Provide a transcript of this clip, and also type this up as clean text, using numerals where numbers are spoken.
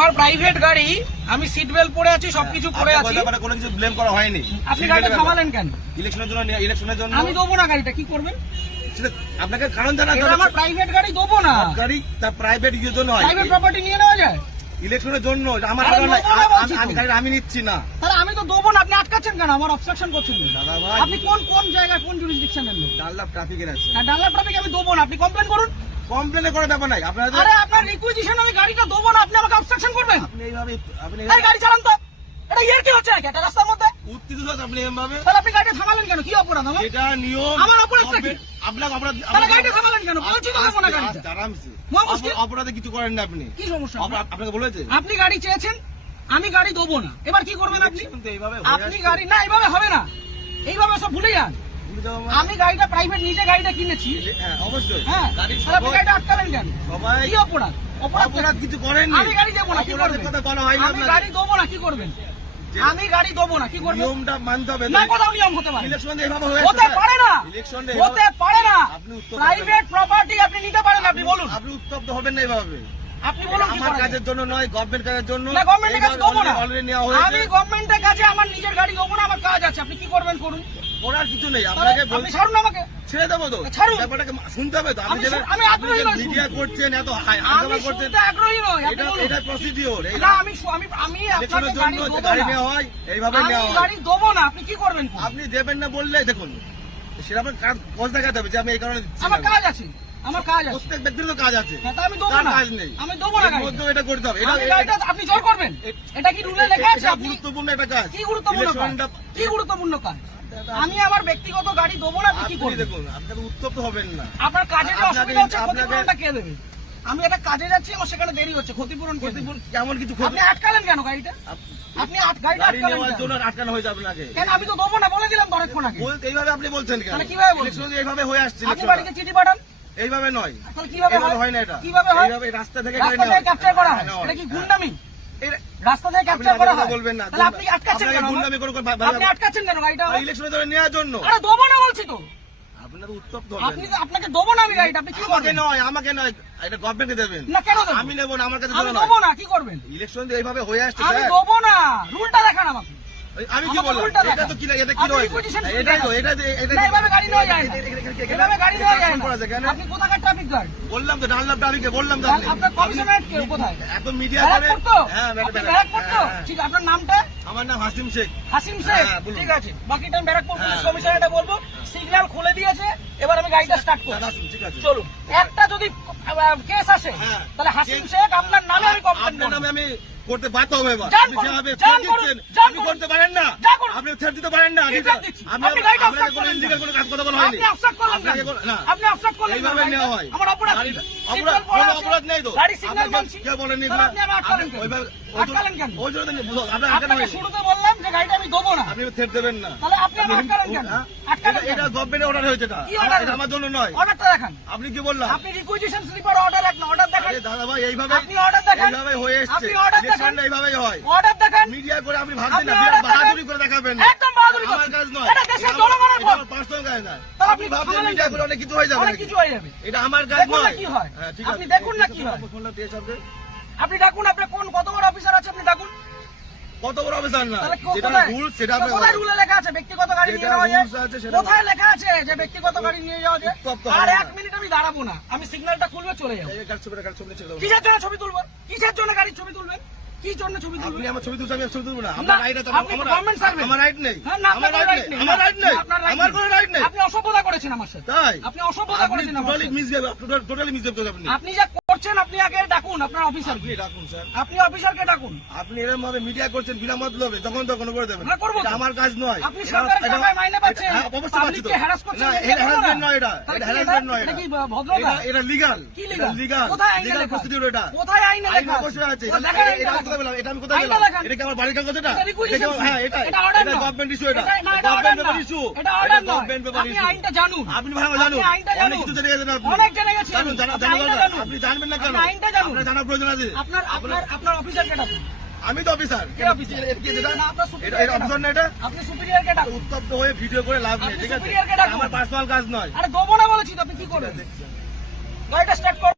আমার প্রাইভেট গাড়ি, আমি সিট বেল্ট পরে আছি, সবকিছু পরে আছি, কোনো কিছু ব্লেম করা হয়নি। আপনি গাড়িটা থামালেন কেন? ইলেকশনের জন্য আমি দেবো না গাড়িটা, কি করবেন? আপনাকে কারণ জানা, আমার প্রাইভেট গাড়ি দেবো না। গাড়ি তার প্রাইভেট ইউজের জন্য হয়, প্রাইভেট প্রপার্টি নিয়ে নেওয়া যায় ইলেকশনের জন্য। আমার গাড়ি আমি নিচ্ছি না, তাহলে আমি তো দেবো না। আপনি আটকাচ্ছেন কেন? আমার অবস্ট্রাকশন করছেন দাদা ভাই। আপনি কোন জায়গায়, কোন জুরিসডিকশনের লোক? ডানলাপ ট্রাফিকের আছে। ডানলাপ ট্রাফিক আমি দেবো না, আপনি কমপ্লেন করুন। কমপ্লেনে করে ব্যাপার নাই আপনার। আরে আপনার রিকুইজিশন, আমি গাড়িটা দেবো না, আপনি আমাকে অবস্ট্রাকশন করবেন? আপনি এইভাবে এই গাড়ি চালান তো, এটা ইয়ার কি হচ্ছে নাকি একটা রাস্তার মধ্যে? উত্তেজিত হচ্ছে আপনি এভাবে। তাহলে আপনি গাড়িটা থামালেন কেন? কি অপরাধ আমার? এটা নিয়ম। আমার অপরাধটা কি? আপনার অপরাধ। তাহলে গাড়িটা থামালেন কেন? বলছি তো দেবো না গাড়িটা। আরামসে মুশকিল। অপরাধে কিছু করেন না আপনি। কি সমস্যা? আপনাকে বলেছে আপনি গাড়ি চেয়েছেন, আমি গাড়ি দেবো না, এবার কি করবেন আপনি? কিন্তু এইভাবে আপনি গাড়ি না, এইভাবে হবে না, এইভাবে সব ভুলে যান। আমি গাড়িটা প্রাইভেট নিজে গাড়িটা কিনেছি। হ্যাঁ অবশ্যই। হ্যাঁ, তাহলে আপনি গাড়িটা আটকালেন কেন? সবাই কি অপরাধ? অপরাধ কিছু করেননি। আমি গাড়ি দেবো না, কি করবেন? কথা বলা হয়নি আমি গাড়ি দেবো না, কি করবেন? আমি গাড়ি দেবো না, কি করবেন? নিয়মটা মানতে হবে। না, কোথাও নিয়ম হতে পারে? ইলেকশন এইভাবে হয়েছে, হতে পারে না, ইলেকশন হতে পারে না। আপনি উত্তর প্রাইভেট প্রপার্টি আপনি নিতে পারেন, আপনি বলুন। আপনি উত্তপ্ত হবেন না এইভাবে। আপনি বলুন কি আমার করা কাজের জন্য নয়, গভর্নমেন্ট কাজের জন্য। না, গভর্নমেন্টের কাছে দেবো না। অলরেডি নেওয়া হয়েছে। আমি গভর্নমেন্টের কাছে আমার নিজের গাড়ি দেবো না, আমার কাজ আছে, আপনি কি করবেন করুন। করার কিছু নেই, তাহলে আপনাকে আপনি ছাড়ুন আমাকে। ছেড়ে দেবো তো। ছাড়ুন। ব্যাপারটাকে শুনতে হবে তো। আমি আগ্রহী নই। মিডিয়া করছেন, এত আমি হাঙ্গামা করছেন, শুনতে আগ্রহী নই, আপনি বলুন। এটা প্রসিডিওর। না, আমি আপনাকে ইলেকশনের গাড়ি জন্য দেবো গাড়ি না। নেওয়া হয়, এইভাবে আমি নেওয়া হয়। গাড়ি দেবো না, আপনি কি করবেন? আপনি দেবেন না বললে দেখুন সেরকম কাজ দেখাতে হবে যে আমি এই কারণে দিচ্ছি না। আমার কাজ আছে, আমার কাজ আছে। প্রত্যেক ব্যক্তির তো কাজ আছে, হ্যাঁ, তা আমি দেবো তার না। কাজ নেই। আমি দেবো না এর গাড়িটা। মধ্যেও এটা করতে হবে। আমি গাড়িটা আপনি জোর করবেন? এটা কি রুলে লেখা আছে? এটা আপনি গুরুত্বপূর্ণ একটা কাজ। কি গুরুত্বপূর্ণ কাজ? ইলেকশনটা- কি গুরুত্বপূর্ণ কাজ? আমি আমার ব্যক্তিগত গাড়ি দেবো না, আপনি কি আপনি করবেন? দেখুন, আপনাকে উত্তপ্ত হবেন না। আপনার কাজে যে আপনাকে- অসুবিধা হচ্ছে, আপনাকে- ক্ষতিপূরণটা কে দেবে? আমি একটা কাজে যাচ্ছি, আমার সেখানে দেরি হচ্ছে, ক্ষতিপূরণ কে দেবে? কেমন কিছু আপনি আটকালেন কেন গাড়িটা? আপনি গাড়িটা গাড়ি আটকালেন নেওয়ার কেন? জন্য আটকানো হয়ে যাবে নাকি? কেন? আমি তো দেবো না বলে দিলাম তো অনেকক্ষণ আগে। এইভাবে আপনি বলছেন কেন? তাহলে কিভাবে বলছেন? ইলেকশন এইভাবে হয়ে আসছে। আপনি বাড়িতে চিঠি পাঠান। এইভাবে নয়, তাহলে কিভাবে এইভাবে হয়? হয় না। এটা কিভাবে হয়? এইভাবে রাস্তা থেকে রাস্তা থেকে ক্যাপচার করা হয়, এটা কি গুন্ডামি? রাস্তা থেকে ক্যাপচার করা হয়? বলবেন না। তাহলে আপনি আটকাচ্ছেন কেন? গুন্ডামি করে আপনি আটকাচ্ছেন কেন গাড়িটা? ইলেকশনের জন্য নেওয়ার জন্য। আরে দেবো না বলছি তো। আপনার উত্তপ্ত আপনি হবেন। আপনাকে দেবো না আমি গাড়িটা, আপনি কি আমাকে করবেন? নয়, আমাকে নয়, এটা গভর্নমেন্টকে দেবেন। না, কেন দেবো? আমি নেবো না, আমার কাছে আমি দেবো দেবো না। না, কি করবেন? ইলেকশন এইভাবে হয়ে আসছে আমি স্যার। দেবো না, রুলটা দেখান আমাকে। আমি কি আমাকে বললাম? উল্টা এটা দেখান। তো কি এটা কি আপনি রয়েছে? requisition এটাই তো, দেখান। এটা না, এভাবে গাড়ি নেওয়া যায় না। এভাবে গাড়ি নেওয়া যায় না। করা যায় কেন? আপনি কোথাকার ট্রাফিক গার্ড? বললাম তো ডানলাপ ট্রাফিকে বললাম তো আপনি। আপনার কমিশনারেট কে কোথায়? এত মিডিয়া করে। ব্যারাকপুর তো? হ্যাঁ, আপনি ব্যারাকপুর তো? হ্যাঁ। ঠিক, আপনার নামটা? আমার নাম হাসিম শেখ। হাসিম শেখ। হ্যাঁ, বলুন। ঠিক আছে, বাকিটা আমি ব্যারাকপুর পুলিশ হ্যাঁ। কমিশনারেটে বলবো। সিগন্যাল খুলে দিয়েছে, এবার আমি গাড়িটা স্টার্ট করব। আসুন, ঠিক আছে। চলুন। একটা যদি কেস আসে, হ্যাঁ। তাহলে হাসিম শেখ আপনার নামে আমি কমপ্লেন আপনার করব। নামে আমি করতে বাধ্য হবে এবার। যান আপনি করুন, যেভাবে যান ছেড়ে করুন, দিচ্ছেন, যান আপনি করুন। করতে পারেন না। যান করুন। আপনি ছেড়ে দিতে পারেন না। কি ছেড়ে দিচ্ছি? আপনি গাড়িটা আপনাকে obstruct কোনো করলেন illegal কেন? কোনো কাজ কথা বলা হয়নি। আপনি obstruct করলেন আপনাকে কেন? কোনো- না। আপনি obstruct করলেন কেন? এইভাবে নেওয়া হয়। আমার অপরাধ কি? গাড়িটা- সিগন্যাল অপরাধ- পড়া কোনো আছে। অপরাধ নেই তো। গাড়ি সিগন্যাল আপনাকে মানছি। কেউ বলেনি তাহলে আপনি আমার আটকালেন কেন? ওইভাবে- আটকালেন কেন? ওই জন্য তো বুঝো, আপনার আটকানো আপনাকে হয়নি। শুরুতে বললাম যে গাড়িটা আমি দেবো না। আপনি ছেড়ে দেবেন না। তাহলে আপনি আমার আটকালেন কেন? হ্যাঁ? আটকালেন এটা কেন? গভর্নমেন্টের অর্ডার হয়েছে এটা। কি order? এটা আমার জন্য নয়। অর্ডারটা দেখান। আপনি কি বললাম? আপনি রিকুইজিশন স্লিপার অর্ডার এক না, অর্ডার দেখান। আরে দাদা ভাই, এইভাবে আপনি order দেখান। এইভাবে হয়ে এসছে। আপনি order দেখান। ইলেকশনটা এইভাবেই হয়। অর্ডার দেখান। মিডিয়া করে আপনি ভাবছেন না, আপনি order বাহাদুরি দেখান। করে দেখাবেন না। একদম বাহাদুরি আমার করছেন। কাজ নয়। এটা দেশের জনগণের ভোট। পার্সোনাল কাজ না। তাহলে আপনি ভাবছেন থামালেন মিডিয়া কেন? করে অনেক কিছু হয়ে যাবে অনেক নাকি? কিছু হয়ে যাবে। এটা আমার কাজ দেখুন না নয়। কি হয়। হ্যাঁ, ঠিক আপনি আছে। দেখুন না কি হয়। ফোনটা দিয়ে সব দে। আপনি ডাকুন, আপনার কত বড় অফিসার আছে আপনি ডাকুন। কত বড় অফিসার না, তাহলে যেটা কোথায়? রুল সেটা তো কোথায় রুলে লেখা আছে ব্যক্তিগত গাড়ি নিয়ে যেটা যাওয়া যায়? rules আছে সেটা- কোথায় লেখা আছে যে ব্যক্তিগত গাড়ি নিয়ে যাওয়া যায়? উত্তপ্ত আর হবে এক না। মিনিট আমি দাঁড়াবো না, আমি সিগন্যালটা খুলবে চলে যাবো। কাজ ছবি ছেড়ে দেবো। কিসের জন্য ছবি তুলবেন? কিসের জন্য গাড়ির ছবি তুলবেন? কি জন্য ছবি আপনি তুলবেন? আমার ছবি তুলছেন, আমি ছবি তুলবো না। না, আমার রাইট আছে। আপনি গভর্নমেন্ট সার্ভেন্ট। আমার রাইট নেই। হ্যাঁ, না, আমার আপনার রাইট right নেই। নেই। আমার রাইট নেই। আপনার right আমার নেই। কোনো রাইট নেই। আপনি অসভ্যতা করেছেন আমার সাথে। তাই আপনি অসভ্যতা আপনি করেছেন আমার টোটালি সাথে। মিসবিহেভ, টোটালি মিসবিহেভ করেছেন আপনি। আপনি যা করছেন, আপনি আগে ডাকুন আপনার অফিসারকে। আপনি ডাকুন স্যার। আপনি অফিসারকে ডাকুন। আপনি এরকম ভাবে মিডিয়া করছেন বিনা মতলবে, তখন করে দেবেন। হ্যাঁ, করবো তো। এটা আমার কাজ নয়। আপনি সরকারের টাকায় মাইনে পাচ্ছেন। হ্যাঁ, অবশ্যই পাচ্ছি তো। পাবলিককে harass করছেন, না, এটা এটা করবো না। harassment নয় এটা। তাহলে এটা কি harassment নয় এটা এটা। কি ভদ্রতা? এটা লিগাল। কি legal? লিগাল। কোথায় আইনে লিগাল লেখা? প্রসিডিউর এটা। কোথায় আইনে আইন লেখা? অবশ্যই আছে। ও, দেখান আইনে এটা আমি লেখা। কোথায় বললাম? এটা আমি কোথায় আইনে বললাম? দেখান। এটা কি আমার বাড়ির কাগজ এটা? এটা requisition হ্যাঁ, এটা এটা order নয়। গভর্নমেন্ট ইস্যু এটা। না, এটা order গভর্নমেন্ট নয়। ইস্যু। এটা order নয়। গভর্নমেন্ট পেপার আপনি ইস্যু। আইনটা জানুন। আপনি ভালো জানুন। আপনি আইনটা অনেক জানুন। কিছু জেনে গেছেন আপনি। অনেক জেনে গেছি জানুন, আমি। জানা আপনি আইনটা জানা জানুন। আপনি জানবেন না কেন? আপনি আইনটা জানুন। আপনার জানার প্রয়োজন আছে। আপনার অফিসারকে ডাকুন। আমি তো অফিসার। কে অফিসার? এটা কি এটা? না, আপনার এটা superior অফিসার না এটা? আপনি সুপিরিয়রকে ডাকুন। উত্তপ্ত হয়ে ভিডিও করে লাভ নেই, আপনি ঠিক আছে? superior কে ডাকুন। আমার পার্সোনাল কাজ নয়। আরে দেবো না বলেছি তো, আপনি কি করবেন? গাড়িটা স্টার্ট করুন।